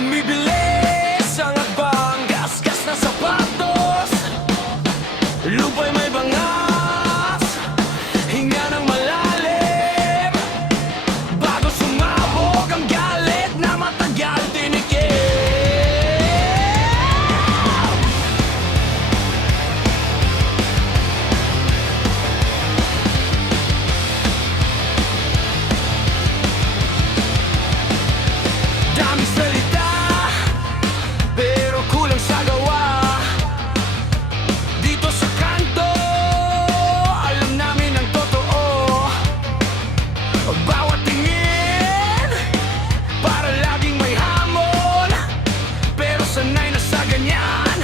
Bumibilis ang akbang, gas-gas na sapatos. Lupa'y may bangas, hinga ng malalim. Bago sumabog ang galit na matagal tinikip. Daming salita, pero kulang sa gawa. Dito sa kanto, alam namin ang totoo. Bawat tingin, para laging may hamon. Pero sanay na sa ganyan,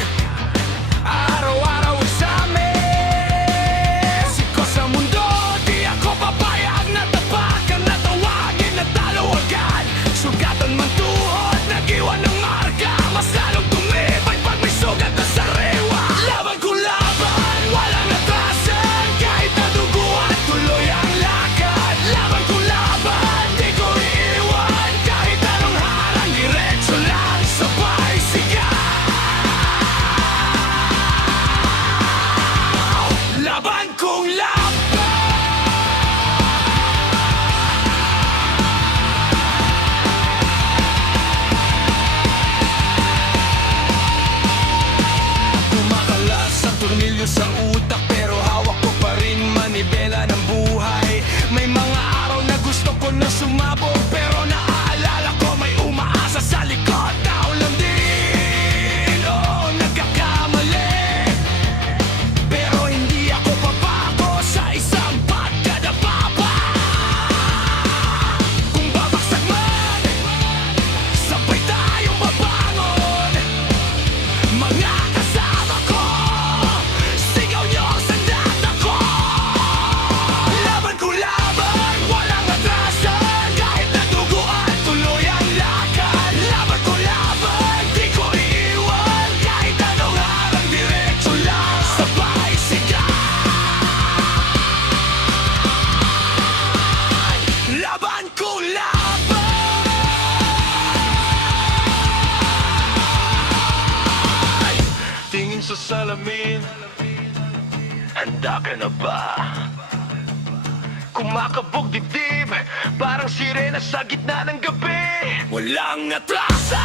araw-araw sa amin. Siko sa mundo, di ako papayag na tapakan na tawagin na talo agad. Sugatan man tuhod, nag-iwan ng marka. Mas lalong tumibay pag may sugat na sariwa. Laban ko laban, walang atrasan. Kahit naduguan, tuloy ang lakad. Laban ko laban, di ko iiwan. Kahit anong harang, diretso lang, sabay sigaw. Laban kong laban. Kumakalas ang tornilyo sa utak, pero hawak ko pa rin manibela ng buhay. May mga araw na gusto ko na sumabog, pero naaalala ko may umaasa sa likod. Tao lang din, oo, nagkakamali. Pero hindi ako papako sa isang pagkadapapa. Kung babagsak man, sabay tayong babangon. Mga kasama ko, sigaw niyo ang sandata ko. Laban ko laban, walang atrasan. Kahit naduguan, tuloy ang lakad. Laban ko laban, di ko iiwan. Kahit anong harang, diretso lang, sabay sigaw. Laban ko laban. Tingin sa salamin, handa ka na ba? Kumakabog dibdib, parang sirena sa gitna ng gabi. Walang atrasan,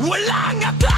walang atrasan.